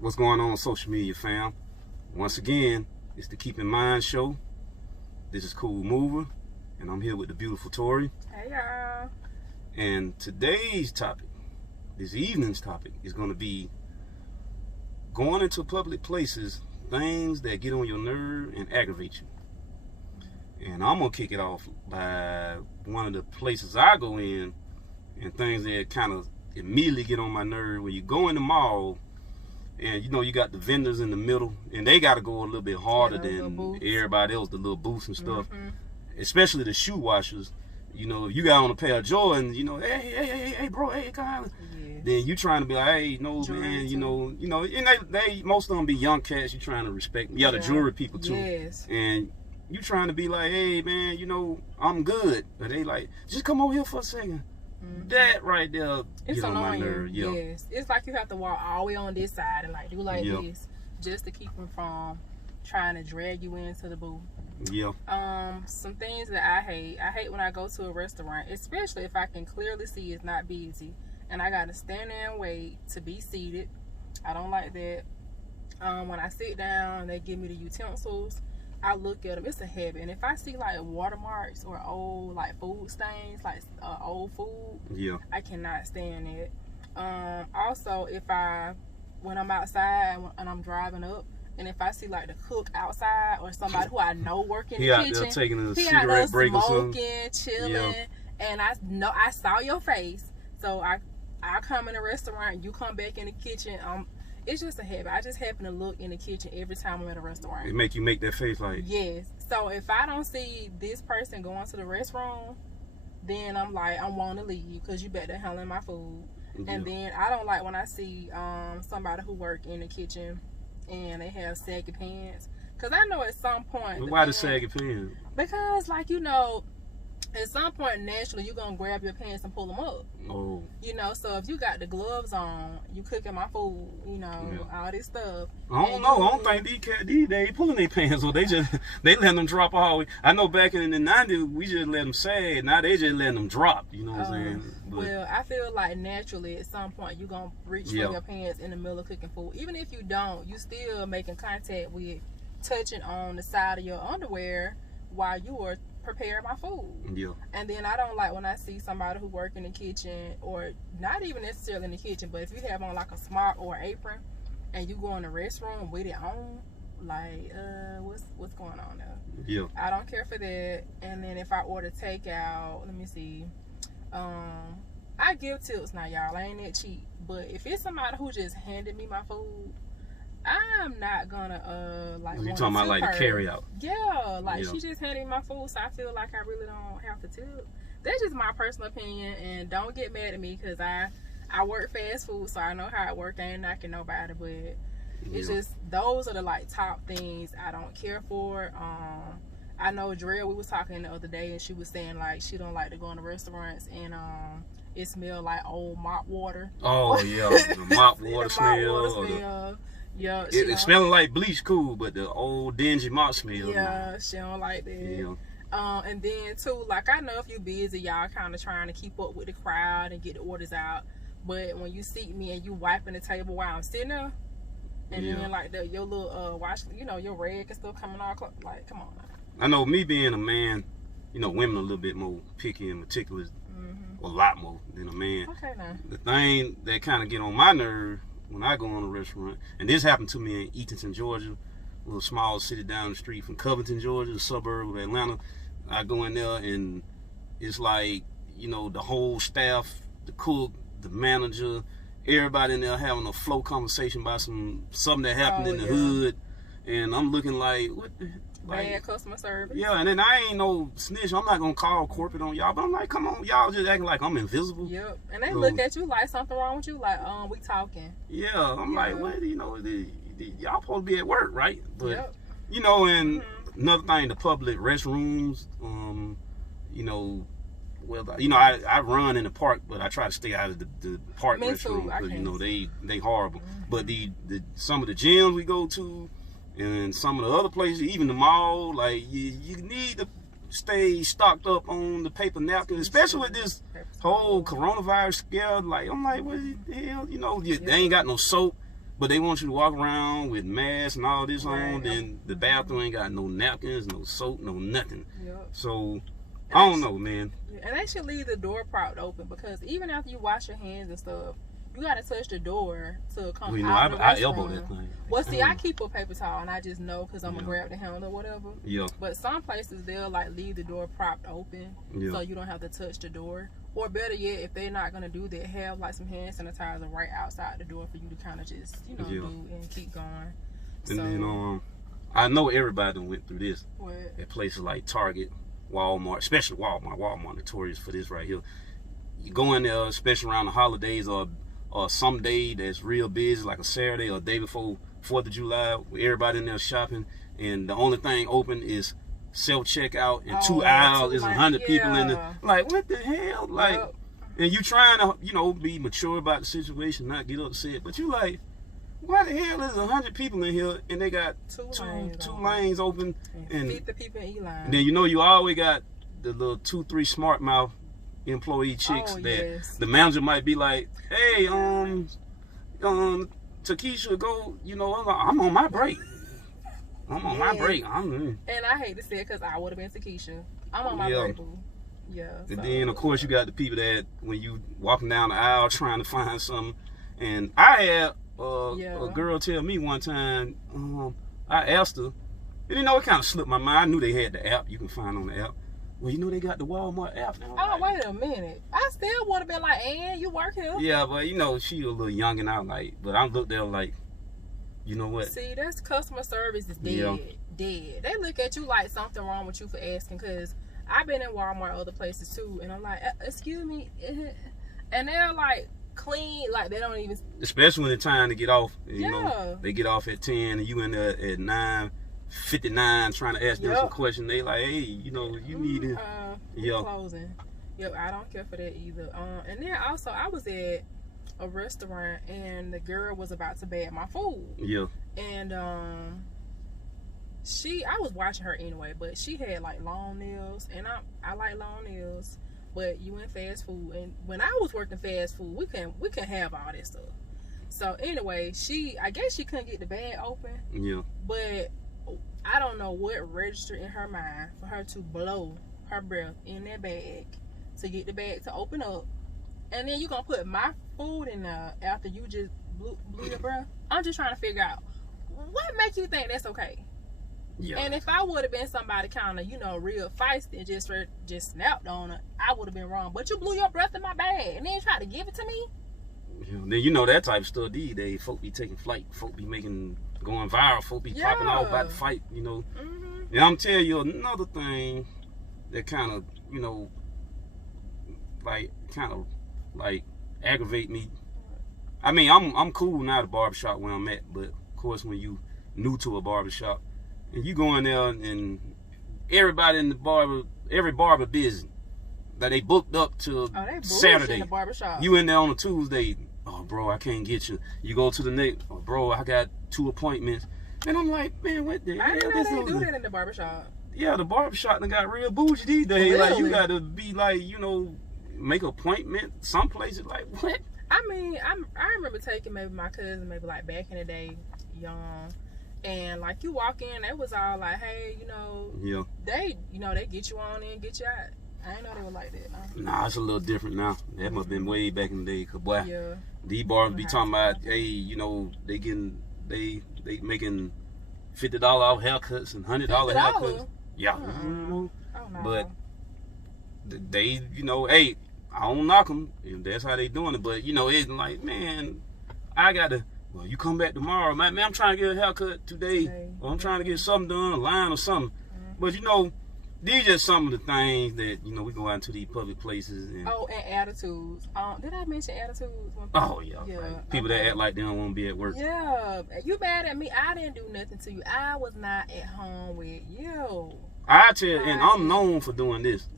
What's going on, social media fam? Once again, it's the Keep in Mind show. This is Cool Mover, and I'm here with the beautiful Tori. Hey y'all. And today's topic, this evening's topic, is going to be going into public places, things that get on your nerve and aggravate you. And I'm going to kick it off by one of the places I go in and things that kind of immediately get on my nerve. When you go in the mall, and you know you got the vendors in the middle, and they got to go a little bit harder than everybody else, the little booths and stuff. Especially the shoe washers. You know, if you got on a pair of Jordans, you know, hey, bro, hey, come on. Yeah. Then you trying to be like, hey, no, man, you know, and they most of them be young cats. You trying to respect them. Yeah, the jewelry people too. Yes. And you trying to be like, hey, man, you know, I'm good, but they like, just come over here for a second. That right there, it's get on my nerve. Yeah. Yes, it's like you have to walk all the way on this side and like do like this just to keep them from trying to drag you into the booth. Yeah. Some things that I hate when I go to a restaurant, especially if I can clearly see it's not busy and I gotta stand there and wait to be seated. I don't like that. When I sit down, they give me the utensils. I look at them. It's a habit. And if I see like watermarks or old like food stains, like old food, I cannot stand it. Also, when I'm outside and I'm driving up, and if I see like the cook outside or somebody who I know working in the kitchen, there taking a cigarette break or something, chilling, and I know I saw your face, so I come in a restaurant, you come back in the kitchen. It's just a habit. I just happen to look in the kitchen every time I'm at a restaurant. It make you make that face like... Yes. So if I don't see this person going to the restroom, then I'm like, I'm wanting to leave because you better handling my food. Yeah. And then I don't like when I see somebody who work in the kitchen and they have saggy pants. Because I know at some point... But why the saggy pants? Because, like, you know... At some point, naturally, you're going to grab your pants and pull them up. Oh. You know, so if you got the gloves on, you cooking my food, you know, all this stuff. I don't know. I don't think these cats, they ain't pulling their pants, or they letting them drop all. I know back in the 90s, we just let them sag. Now they just letting them drop, you know what I'm saying? But, well, I feel like naturally, at some point, you're going to reach for your pants in the middle of cooking food. Even if you don't, you still making contact with touching on the side of your underwear while you are prepare my food. Yeah. And then I don't like when I see somebody who work in the kitchen, or not even necessarily in the kitchen, but if you have on like a smock or apron and you go in the restroom with it on, like what's going on there? Yeah. I don't care for that. And then if I order takeout, let me see. I give tips now, y'all. I ain't that cheap. But if it's somebody who just handed me my food, I'm not gonna like. You talking about like the carry out? Yeah, like she just handed me my food, so I feel like I really don't have to tip. That's just my personal opinion, and don't get mad at me because I work fast food, so I know how it works. I ain't knocking nobody, but it's just those are the like top things I don't care for. I know Drea, we was talking the other day, and she was saying like she don't like to go in the restaurants and it smell like old mop water. Oh yeah, the mop water smell. Yeah, it smelling like bleach, cool, but the old dingy mop smell. Yeah, she don't like that. Yeah. And then too, like I know if you're busy, y'all kind of trying to keep up with the crowd and get the orders out. But when you see me and you wiping the table while I'm sitting there, and then like your little wash, you know, your rag and stuff coming off, like come on. I know me being a man, you know, women are a little bit more picky and meticulous, a lot more than a man. Okay, now. The thing that kind of get on my nerve when I go in a restaurant, and this happened to me in Eatonton, Georgia, a little small city down the street from Covington, Georgia, a suburb of Atlanta. I go in there and it's like, you know, the whole staff, the cook, the manager, everybody in there having a flow conversation about something that happened in the hood, and I'm looking like, what the bad customer service. Yeah, and then I ain't no snitch. I'm not gonna call corporate on y'all, but I'm like, come on, y'all just acting like I'm invisible. Yep, and they look at you like something wrong with you, like, we talking. Yeah, I'm like, what? You know, y'all supposed to be at work, right? But you know, and another thing, the public restrooms. You know, well, you know, I run in the park, but I try to stay out of the park restroom because you know they horrible. But some of the gyms we go to, and some of the other places, even the mall, like you need to stay stocked up on the paper napkins, especially with this whole coronavirus scare. Like I'm like, what the hell? You know, they ain't got no soap. But they want you to walk around with masks and all this on. Then the Mm-hmm. bathroom ain't got no napkins, no soap, no nothing. Yep. So I don't know, man. And they should leave the door propped open, because even after you wash your hands and stuff, you gotta touch the door to come Well, you know, out of the I elbow restroom. that thing. Well, see, I keep a paper towel, and I just know because I'm gonna Yeah. grab the handle or whatever. Yeah. But some places they'll like leave the door propped open, Yeah. so you don't have to touch the door. Or better yet, if they're not gonna do that, have like some hand sanitizer right outside the door for you to kind of just Yeah. do and keep going. And So, then I know everybody done went through this what? at places like Target, Walmart, especially Walmart. Walmart notorious for this right here. You go in there, especially around the holidays or some day that's real busy, like a Saturday or day before 4th of July, where everybody in there shopping, and the only thing open is self-checkout, and 2 aisles is 100 people in there. Like, what the hell? Like, Yep. and you trying to, be mature about the situation, not get upset, but you like, why the hell is 100 people in here and they got two lanes open And 50 people in E-line. and then you always got the little 2-3 smart mouth employee chicks that yes. the manager might be like, hey, Takesha, go, I'm on my break. I'm on my break. And I hate to say it because I would have been Takesha. I'm on my break, boo. Yeah. And then, of course, you got the people that when you walking down the aisle trying to find something. And I had a girl tell me one time, I asked her, and it kind of slipped my mind. I knew they had the app you can find on the app. Well, they got the Walmart app now. Oh, wait a minute. I still would have been like, Ann, you work here? Yeah, but she a little young and out, but I looked there like, you know what? See, that's customer service is dead. Yeah. Dead. They look at you like something wrong with you for asking, because I've been in Walmart other places too, and I'm like, excuse me, and they're like clean, like they don't even. Especially when it's time to get off. Yeah. They get off at 10, and you in there at 9:59 trying to ask them some questions. They like, hey, you need it. Closing. Yep, I don't care for that either. And then also I was at a restaurant and the girl was about to bag my food. Yeah. And I was watching her anyway, but she had like long nails, and I like long nails. But you in fast food, and when I was working fast food, we can have all that stuff. So anyway, I guess she couldn't get the bag open. Yeah. But I don't know what registered in her mind for her to blow her breath in that bag to get the bag to open up, and then you gonna put my food in there after you just blew your breath. I'm just trying to figure out what makes you think that's okay. Yeah. And if I would have been somebody kind of, real feisty and just snapped on her, I would have been wrong. But you blew your breath in my bag and then you tried to give it to me? Yeah. Then that type of stuff these days. Folk be taking flight. Folk be going viral. Folk be popping off about the fight, Mm-hmm. And I'm telling you another thing that kind of, aggravate me. I mean, I'm cool now at the barbershop where I'm at, but of course when you new to a barbershop, and you go in there and everybody in every barber busy. That they booked up to Saturday. In the barbershop. You in there on a Tuesday. Oh, bro, I can't get you. You go to the next. Oh, bro, I got 2 appointments. And I'm like, man, what the hell? I didn't know they do that in the barbershop. Yeah, the barbershop done got real bougie these days. Really? Like, you got to be like, make an appointment. Some places like, what? I mean, I remember taking maybe my cousin, maybe like back in the day, young. And like you walk in, they was all like, hey, Yeah. They get you on in, get you out. I didn't know they were like that. Nah, it's a little different now. That must have been way back in the day. Cause boy, Yeah. these barbers be talking about, hey, they making $50 off haircuts and $100 haircuts. Yeah. Oh, no. But they, hey, I don't knock them if that's how they doing it. But it's like, man, I gotta. Well, you come back tomorrow, man. I'm trying to get a haircut today, or I'm trying to get something done, a line or something. But these are just some of the things that we go out into these public places. And attitudes. Did I mention attitudes? Oh yeah. Right. People that act like they don't want to be at work. Yeah, you mad at me? I didn't do nothing to you. I was not at home with you. I tell you, and I'm known for doing this.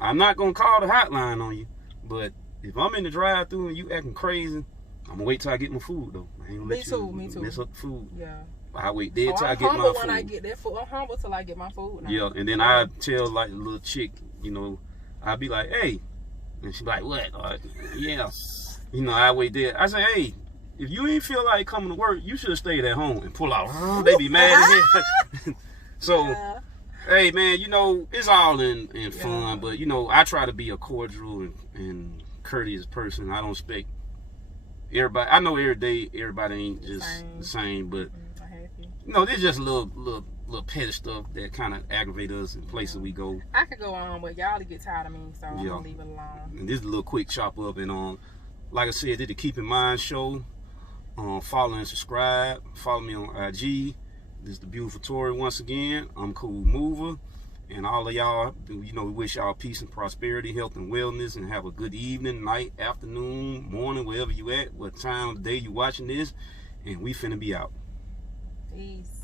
I'm not gonna call the hotline on you, but if I'm in the drive-thru and you acting crazy, I'm gonna wait till I get my food though. I ain't gonna let you mess up the food. Yeah. I wait there till I get my food. I'm humble when I get that food. I'm humble till I get my food. Yeah, and then I tell like the little chick, I be like, hey, and she be like, what? Yeah. I wait there. I say, hey, if you ain't feel like coming to work, you should have stayed at home and pull out. They be mad at me. So, Yeah. hey, man, you know, it's all in fun, but, you know, I try to be a cordial and courteous person. I don't expect everybody. I know every day everybody ain't just the same, but, you know, there's just little petty stuff that kind of aggravate us in places we go. I could go on, but y'all get tired of me, so I'm gonna leave it alone. And this is a little quick chop up, and like I said, this is the Keep in Mind show. Follow and subscribe. Follow me on IG. This is the beautiful Tori once again. I'm Cool Mover, and all of y'all, you know, we wish y'all peace and prosperity, health and wellness, and have a good evening, night, afternoon, morning, wherever you at, what time of the day you watching this, and we finna be out. Peace.